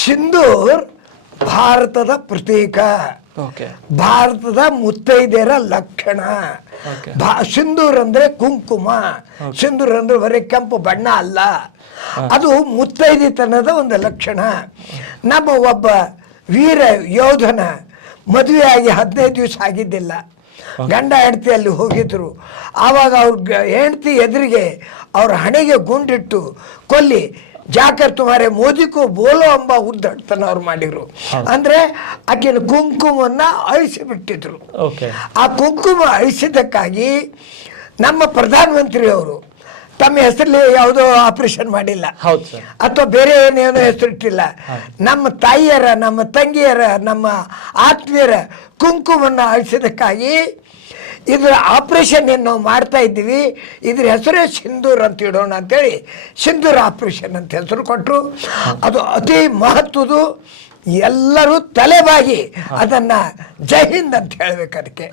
ಸಿಂಧೂರ್ ಭಾರತದ ಪ್ರತೀಕ, ಓಕೆ ಭಾರತದ ಮುತ್ತೈದೆಯರ ಲಕ್ಷಣ. ಓಕೆ ಸಿಂಧೂರ್ ಅಂದ್ರೆ ಕುಂಕುಮ, ಸಿಂಧೂರ್ ಅಂದ್ರೆ ಬರೀ ಕೆಂಪು ಬಣ್ಣ ಅಲ್ಲ, ಅದು ಮುತ್ತೈದೆತನದ ಒಂದು ಲಕ್ಷಣ. ನಮ್ಮ ಒಬ್ಬ ವೀರ ಯೋಧನ ಮದುವೆ ಆಗಿ 15 ದಿವಸ ಆಗಿದ್ದಿಲ್ಲ, ಗಂಡ ಹೆಂಡತಿ ಅಲ್ಲಿ ಹೋಗಿದ್ರು. ಆವಾಗ ಅವ್ರ ಹೆಂಡತಿ ಎದುರಿಗೆ ಅವ್ರ ಹಣೆಗೆ ಗುಂಡಿಟ್ಟು ಕೊಲ್ಲಿ ಜಾಕರ್ ತುಮಾರೆ ಮೋದಿಗೂ ಬೋಲೋ ಎಂಬ ಉದ್ದಟತನ ಅವ್ರು ಮಾಡಿದ್ರು. ಅಂದ್ರೆ ಆಕೆನ ಕುಂಕುಮನ್ನ ಅಳಿಸಿಬಿಟ್ಟಿದ್ರು. ಓಕೆ ಆ ಕುಂಕುಮ ಅಳಿಸಿದ್ದಕ್ಕಾಗಿ ನಮ್ಮ ಪ್ರಧಾನಮಂತ್ರಿಯವರು ತಮ್ಮ ಹೆಸರಲ್ಲಿ ಯಾವುದೋ ಆಪರೇಷನ್ ಮಾಡಿಲ್ಲ, ಹೌದು ಸರ್. ಅಥವಾ ಬೇರೆ ಏನೇನೋ ಹೆಸರಿಟ್ಟಿಲ್ಲ. ನಮ್ಮ ತಾಯಿಯರ, ನಮ್ಮ ತಂಗಿಯರ, ನಮ್ಮ ಆತ್ಮೀಯರ ಕುಂಕುಮನ್ನ ಅಳಿಸಿದ್ದಕ್ಕಾಗಿ ಇದ್ರ ಆಪರೇಷನ್ ಏನು ನಾವು ಮಾಡ್ತಾ ಇದ್ದೀವಿ, ಇದ್ರ ಹೆಸರೇ ಸಿಂಧೂರ್ ಅಂತ ಇಡೋಣ ಅಂತೇಳಿ ಸಿಂಧೂರ್ ಆಪರೇಷನ್ ಅಂತ ಹೆಸರು ಕೊಟ್ಟರು. ಅದು ಅತಿ ಮಹತ್ವದು. ಎಲ್ಲರೂ ತಲೆಬಾಗಿ ಅದನ್ನ ಜೈ ಹಿಂದ್ ಅಂತ ಹೇಳ್ಬೇಕು ಅದಕ್ಕೆ.